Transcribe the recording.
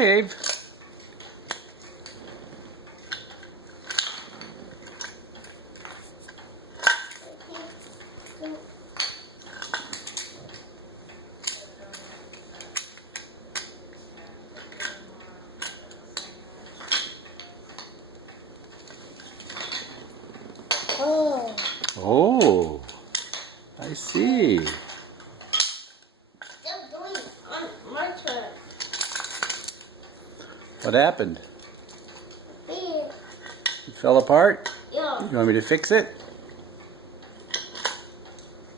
Hi, Abe. Oh. Oh, I see. Still doing it on my turn. What happened? Big. It fell apart? Yeah. You want me to fix it?